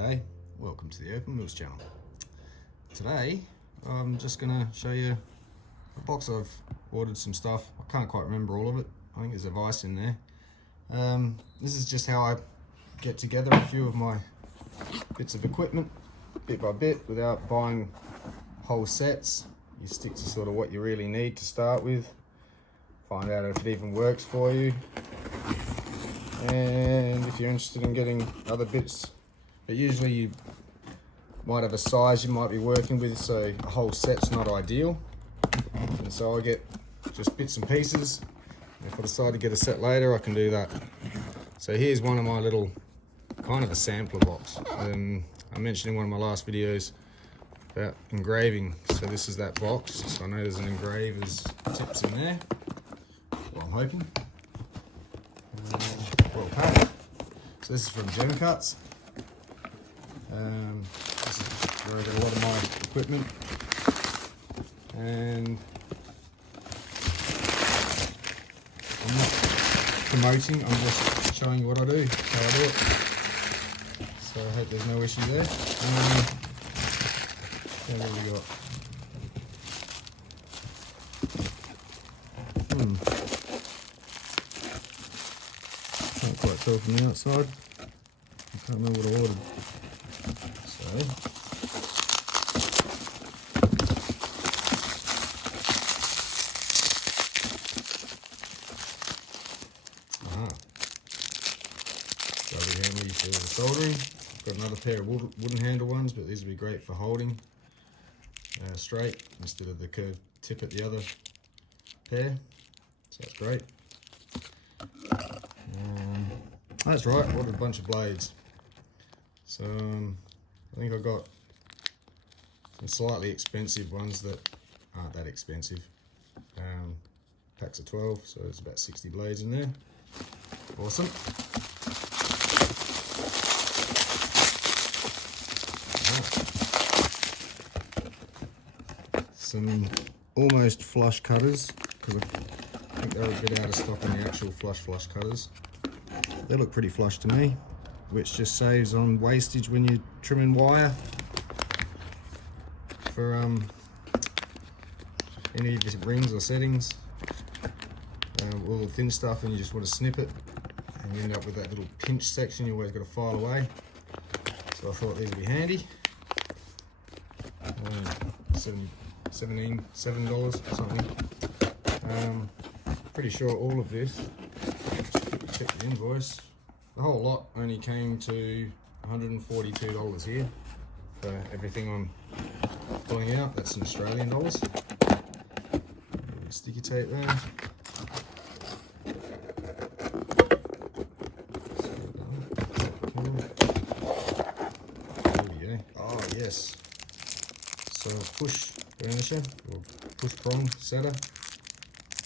G'day, welcome to the Open Wheels channel. Today I'm just going to show you a box. I've ordered some stuff. I can't quite remember all of it. I think there's a vise in there. This is just how I get together a few of my bits of equipment bit by bit without buying whole sets. You stick to sort of what you really need to start with, find out if it even works for you, and if you're interested in getting other bits. But usually you might have a size you might be working with, so a whole set's not ideal. And so I get just bits and pieces. If I decide to get a set later, I can do that. So here's one of my little, kind of a sampler box. I mentioned in one of my last videos about engraving. So this is that box. So I know there's an engraver's tips in there. Well, I'm hoping. Well packed. So this is from Gem Cuts. This is where I get a lot of my equipment, and I'm not promoting, I'm just showing you what I do, how I do it. So I hope there's no issue there. What have we got? Can't quite tell from the outside. I can't remember what I ordered. That'll be handy for soldering. I've got another pair of wooden handle ones, but these will be great for holding straight instead of the curved tip at the other pair. So that's great. That's right, I ordered a bunch of blades. So I think I got some slightly expensive ones that aren't that expensive. Packs of 12, so there's about 60 blades in there. Awesome. Some almost flush cutters, because I think they're a bit out of stock on the actual flush cutters. They look pretty flush to me, which just saves on wastage when you're trimming wire for any of your rings or settings. All the thin stuff, and you just want to snip it, and you end up with that little pinch section you always got to file away. So I thought these would be handy. $7 or something. Pretty sure all of this, just check the invoice, the whole lot only came to $142 here for everything I'm pulling out. That's in Australian dollars. Sticky tape there. Oh yes. So push burnisher or push prong setter.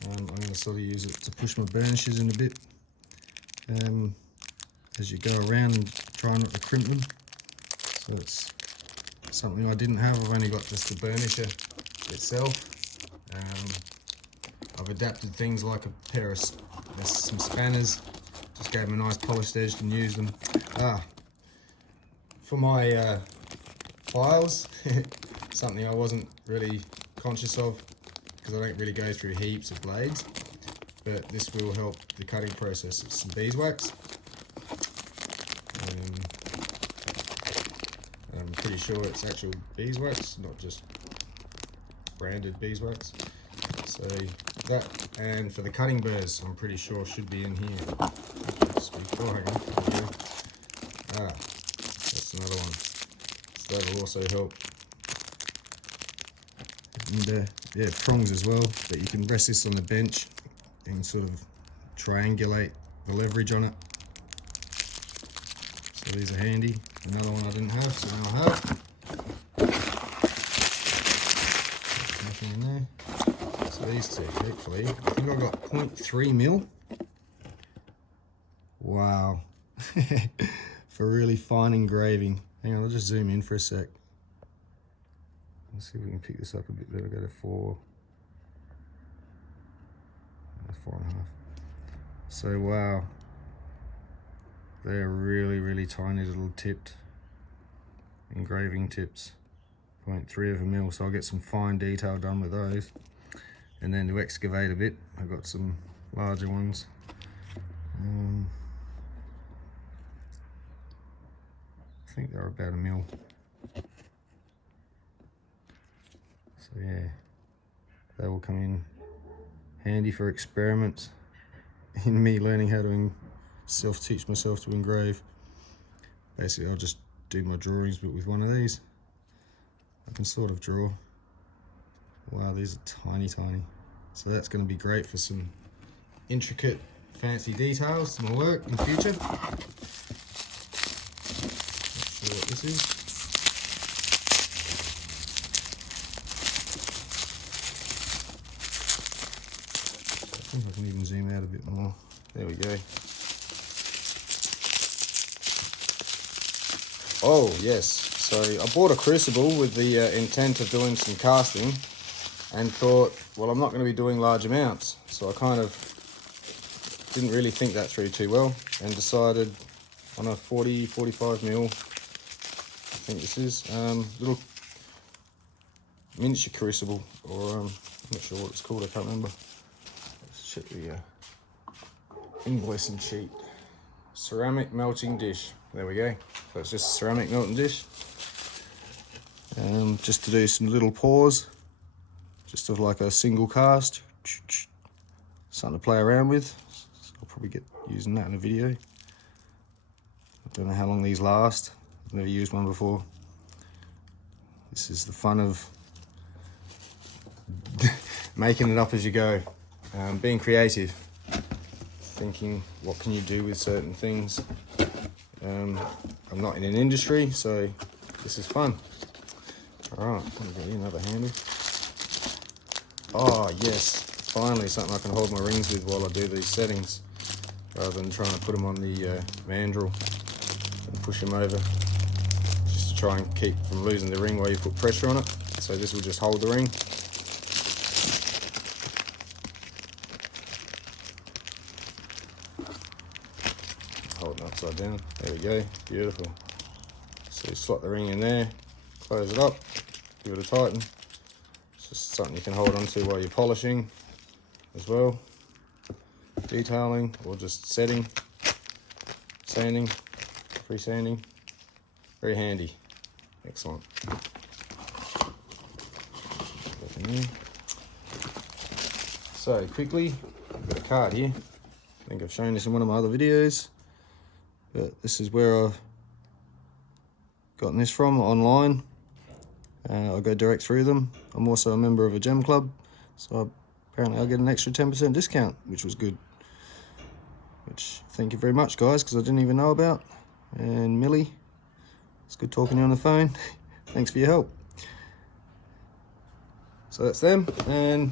I'm going to sort of use it to push my burnishes in a bit as you go around and try not to crimp them. So it's something I didn't have. I've only got just the burnisher itself. I've adapted things like a pair of some spanners. Just gave them a nice polished edge and used them. For my files, something I wasn't really conscious of because I don't really go through heaps of blades, but this will help the cutting process. It's some beeswax. I'm pretty sure it's actual beeswax, not just branded beeswax. So that, and for the cutting burrs, I'm pretty sure should be in here. Oh, hang on. That's another one. So that will also help. And yeah, prongs as well, that you can rest this on the bench and sort of triangulate the leverage on it. So these are handy. Another one I didn't have, so now I have. Nothing in there. So these two, hopefully. I think I got 0.3 mil. Wow. For really fine engraving. Hang on, I'll just zoom in for a sec. Let's see if we can pick this up a bit better. Go to 4. 4.5. So wow. They're really, really tiny little tipped. engraving tips, 0.3 of a mil, so I'll get some fine detail done with those. And then to excavate a bit, I've got some larger ones. I think they're about a mil. So yeah, they will come in handy for experiments in me learning how to teach myself to engrave. Basically, I'll just do my drawings, but with one of these, I can sort of draw. Wow, these are tiny, tiny. So that's going to be great for some intricate, fancy details to my work in future. Not sure what this is. I think I can even zoom out a bit more. There we go. Oh yes, so I bought a crucible with the intent of doing some casting, and thought, well, I'm not going to be doing large amounts, so I kind of didn't really think that through too well, and decided on a 45 mil, I think this is, little miniature crucible, or I'm not sure what it's called, I can't remember. Let's check the invoicing sheet. Ceramic melting dish. There we go. So it's just a ceramic melting dish. Just to do some little pours, just of like a single cast. Something to play around with. So I'll probably get using that in a video. I don't know how long these last. I've never used one before. This is the fun of making it up as you go. Being creative. Thinking, what can you do with certain things? I'm not in an industry, so this is fun. Alright, I'm gonna get you another handle. Oh yes, finally something I can hold my rings with while I do these settings, rather than trying to put them on the mandrel and push them over, just to try and keep from losing the ring while you put pressure on it. So this will just hold the ring. Hold it upside down. There we go. Beautiful. So you slot the ring in there, close it up, give it a tighten. It's just something you can hold on to while you're polishing as well, detailing, or just setting, sanding, free-sanding. Very handy. Excellent. So quickly, I've got a card here. I think I've shown this in one of my other videos. But this is where I've gotten this from, online. I'll go direct through them. I'm also a member of a gem club, so apparently I'll get an extra 10% discount, which was good. Which, thank you very much, guys, because I didn't even know about. And Millie, it's good talking to you on the phone. Thanks for your help. So that's them, and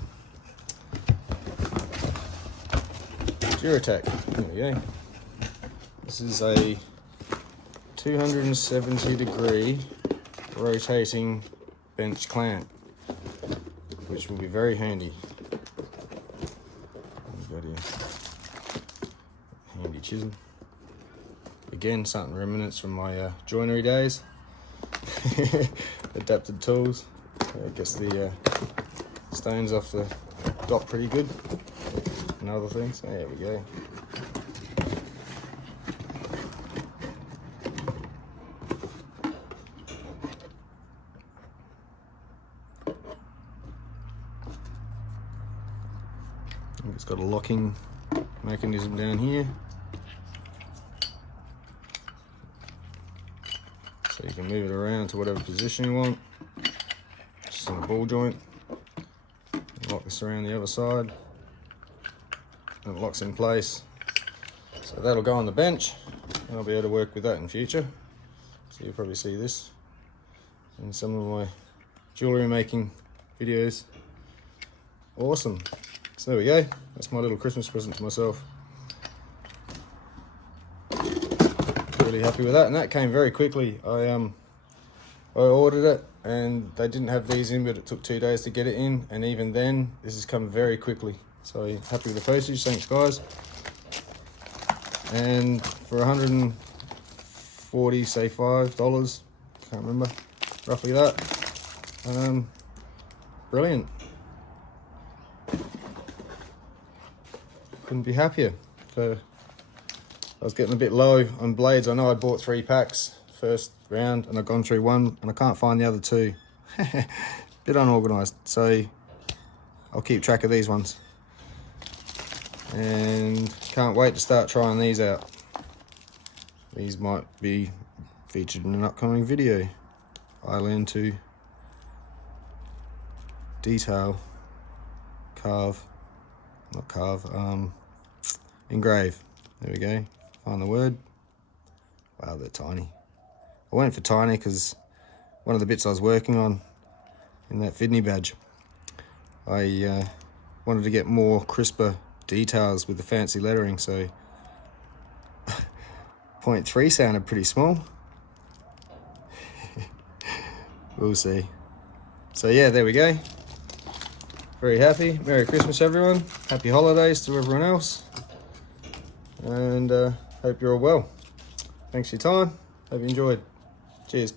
Duratec. There we go. This is a 270-degree rotating bench clamp, which will be very handy. Got here. Handy chisel. Again, something remnants from my joinery days. Adapted tools. It gets the stones off the dot pretty good. And other things. There we go. It's got a locking mechanism down here, so you can move it around to whatever position you want. Just in a ball joint. Lock this around the other side, and it locks in place. So that'll go on the bench, and I'll be able to work with that in future. So you'll probably see this in some of my jewellery making videos. Awesome. So there we go. That's my little Christmas present to myself. Really happy with that, and that came very quickly. I ordered it, and they didn't have these in, but it took 2 days to get it in, and even then, this has come very quickly. So happy with the postage. Thanks, guys. And for $140, say $5, can't remember, roughly that. Brilliant. Couldn't be happier. So I was getting a bit low on blades. I know I bought 3 packs first round and I've gone through one and I can't find the other 2. Bit unorganized, so I'll keep track of these ones. And can't wait to start trying these out. These might be featured in an upcoming video. I learn to detail, engrave. There we go, find the word. Wow, they're tiny. I went for tiny because one of the bits I was working on in that Vidney badge, I wanted to get more crisper details with the fancy lettering, so 0.3 sounded pretty small. We'll see. So yeah, there we go. Very happy. Merry Christmas, everyone. Happy holidays to everyone else. And hope you're all well. Thanks for your time. Hope you enjoyed. Cheers.